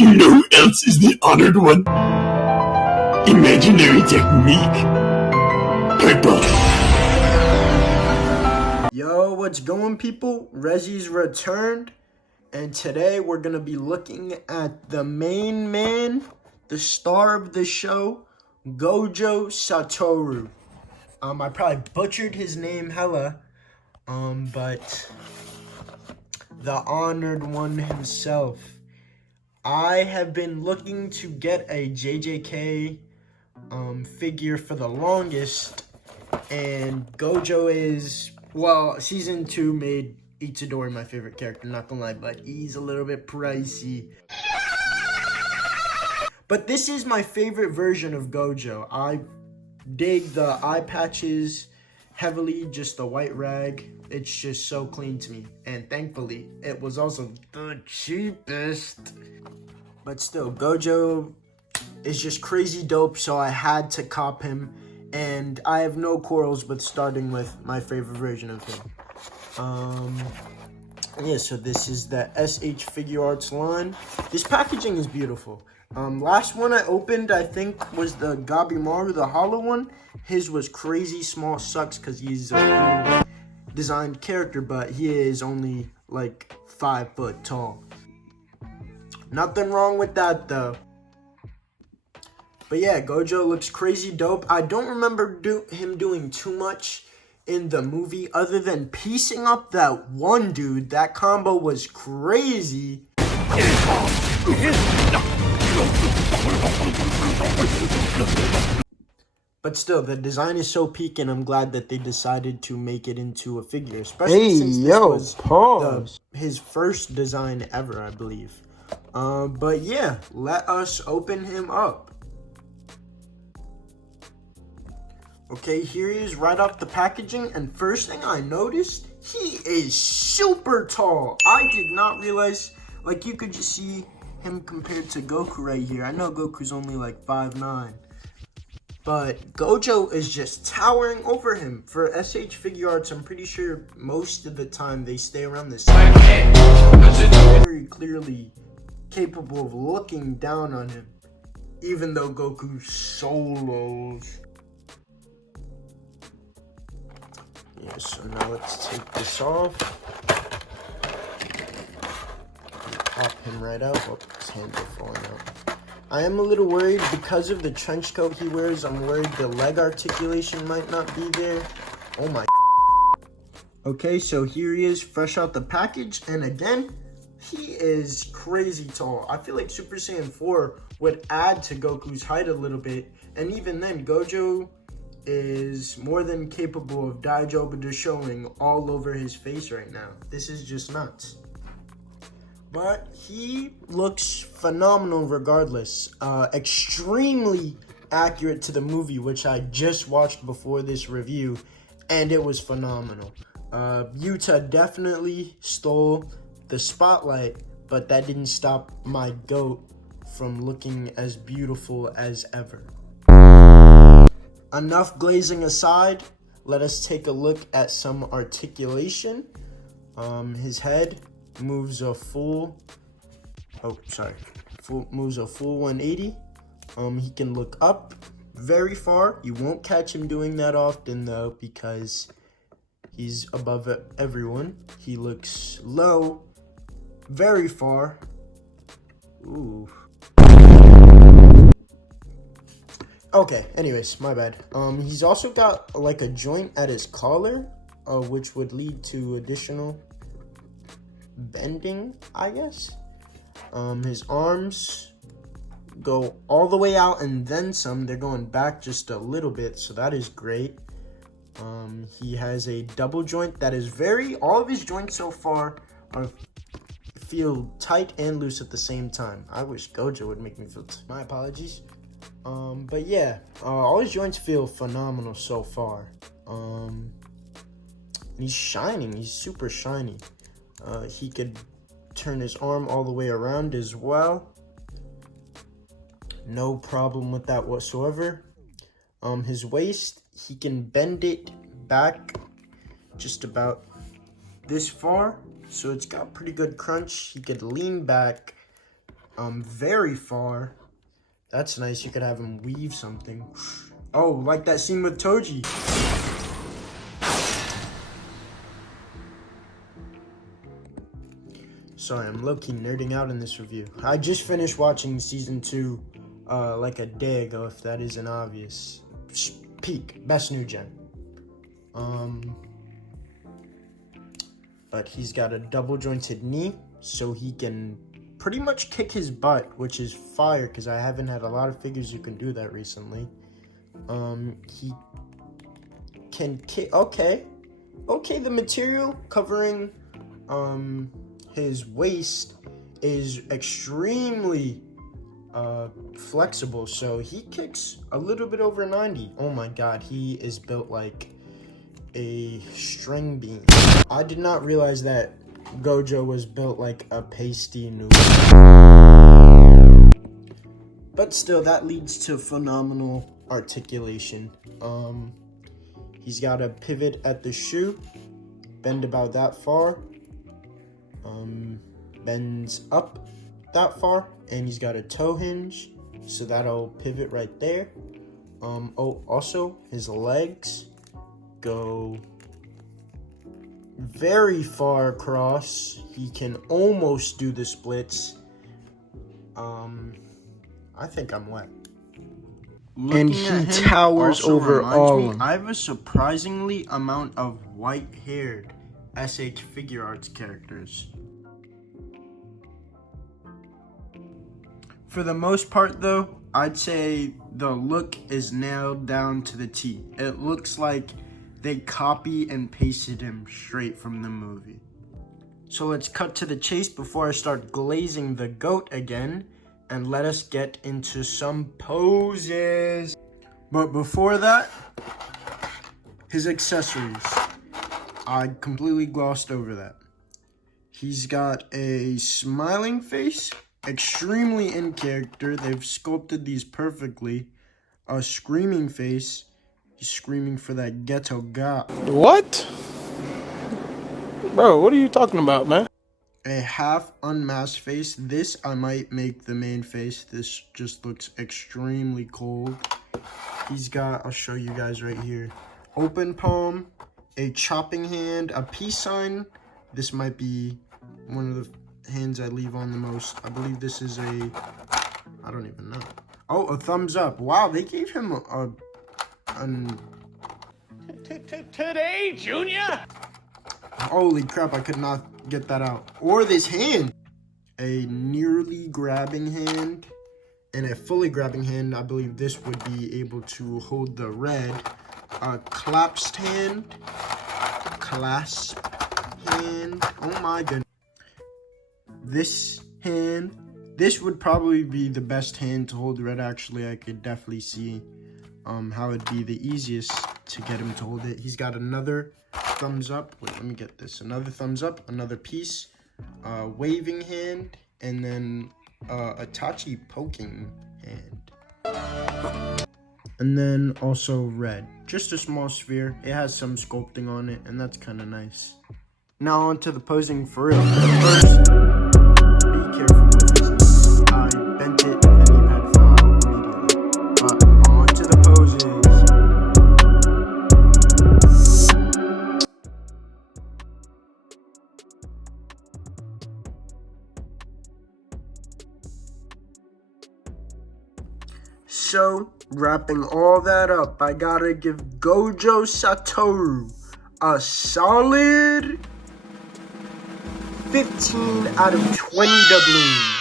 You know who else is the honored one? Imaginary technique. Purple. Yo, what's going, people? Reggie's returned, and today we're gonna be looking at the main man, the star of the show, GOJO Satoru. I probably butchered his name hella, but the honored one himself. I have been looking to get a JJK figure for the longest, and GOJO is, well, season 2 made Itadori my favorite character, not gonna lie, but he's a little bit pricey. But this is my favorite version of GOJO. I dig the eye patches heavily, just the white rag. It's just so clean to me, and thankfully it was also the cheapest. But still, GOJO is just crazy dope, so I had to cop him, and I have no quarrels with starting with my favorite version of him. Yeah, so this is the SH Figure Arts line. This packaging is beautiful. Last one I opened, I think, was the Gabimaru, the hollow one. His was crazy small, sucks because he's a cool designed character, but he is only like 5 foot tall. Nothing wrong with that though. But yeah, GOJO looks crazy dope. I don't remember him doing too much in the movie other than piecing up that one dude. That combo was crazy. But still, the design is so peak, and I'm glad that they decided to make it into a figure, especially since this was his first design ever, I believe. But yeah, let us open him up. Okay, here he is right off the packaging, and first thing I noticed, he is super tall. I did not realize, like, you could just see him compared to Goku right here. I know Goku's only like 5'9", but GOJO is just towering over him. For SH Figure Arts, I'm pretty sure most of the time they stay around the same. Very clearly capable of looking down on him, even though Goku solos. Yeah, so now let's take this off. Pop him right out. Oh, his hands are falling out. I am a little worried because of the trench coat he wears. I'm worried the leg articulation might not be there. Oh my. Okay, so here he is, fresh out the package, and again, he is crazy tall. I feel like Super Saiyan 4 would add to Goku's height a little bit, and even then, GOJO is more than capable of Daijobu showing all over his face right now. This is just nuts. But he looks phenomenal regardless. Extremely accurate to the movie, which I just watched before this review, and it was phenomenal. Yuta definitely stole the spotlight, but that didn't stop my GOAT from looking as beautiful as ever. Enough glazing aside, let us take a look at some articulation. His head moves a full, moves a full 180. He can look up very far. You won't catch him doing that often though, because he's above everyone. He looks low, very far. Ooh. Okay, anyways, my bad. He's also got like a joint at his collar, which would lead to additional bending, I guess. His arms go all the way out and then some. They're going back just a little bit, so that is great. He has a double joint that is all of his joints so far feel tight and loose at the same time. I wish GOJO would make me feel my apologies. But yeah, all his joints feel phenomenal so far. He's shining, he's super shiny. He could turn his arm all the way around as well. No problem with that whatsoever. His waist, he can bend it back just about this far, so it's got pretty good crunch. He could lean back very far. That's nice. You could have him weave something. Oh, like that scene with Toji. Sorry, I'm low-key nerding out in this review. I just finished watching season 2 like a day ago, if that isn't obvious. Peak, best new gen. But he's got a double jointed knee, so he can pretty much kick his butt, which is fire, because I haven't had a lot of figures who can do that recently. He can kick, okay, the material covering his waist is extremely flexible, so he kicks a little bit over 90. Oh my god, he is built like a string bean. I did not realize that GOJO was built like a pasty noodle. But still, that leads to phenomenal articulation. He's got a pivot at the shoe, bend about that far, bends up that far, and he's got a toe hinge, so that'll pivot right there. Oh, also his legs go very far across. He can almost do the splits. I think I'm wet. And he towers over all. I have a surprisingly amount of white-haired SH Figure Arts characters. For the most part, though, I'd say the look is nailed down to the T. It looks like they copy and pasted him straight from the movie. So let's cut to the chase before I start glazing the goat again, and let us get into some poses. But before that, his accessories. I completely glossed over that. He's got a smiling face, extremely in character. They've sculpted these perfectly. A screaming face. He's screaming for that ghetto god. What? Bro, what are you talking about, man? A half unmasked face. This I might make the main face. This just looks extremely cold. He's got, I'll show you guys right here, open palm, a chopping hand, a peace sign. This might be one of the hands I leave on the most. I believe this is a, I don't even know. Oh, a thumbs up. Wow, they gave him Today, Junior? Holy crap, I could not get that out. Or this hand. A nearly grabbing hand and a fully grabbing hand. I believe this would be able to hold the red. A collapsed hand. Clasp hand. Oh my goodness. This hand. This would probably be the best hand to hold red. Actually, I could definitely see how it'd be the easiest to get him to hold it. He's got another thumbs up. Wait, let me get this. Another thumbs up, another piece, waving hand, and then a Tachi poking hand. And then also red. Just a small sphere. It has some sculpting on it, and that's kind of nice. Now on to the posing for real. First, be careful with this. I bent it, and the pad fell out immediately. But on to the poses. So, wrapping all that up, I gotta give GOJO Satoru a solid 15 out of 20 doubloons.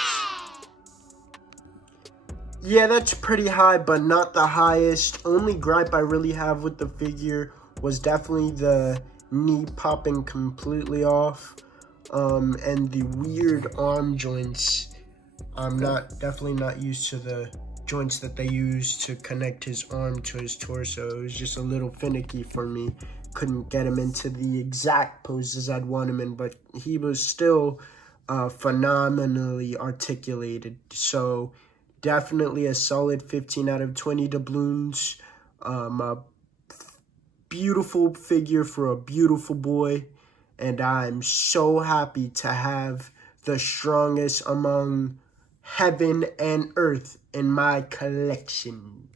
Yeah, that's pretty high, but not the highest. Only gripe I really have with the figure was definitely the knee popping completely off, and the weird arm joints. I'm definitely not used to the joints that they use to connect his arm to his torso. It was just a little finicky for me. Couldn't get him into the exact poses I'd want him in, but he was still phenomenally articulated. So definitely a solid 15 out of 20 doubloons. A beautiful figure for a beautiful boy, and I'm so happy to have the strongest among heaven and earth in my collection.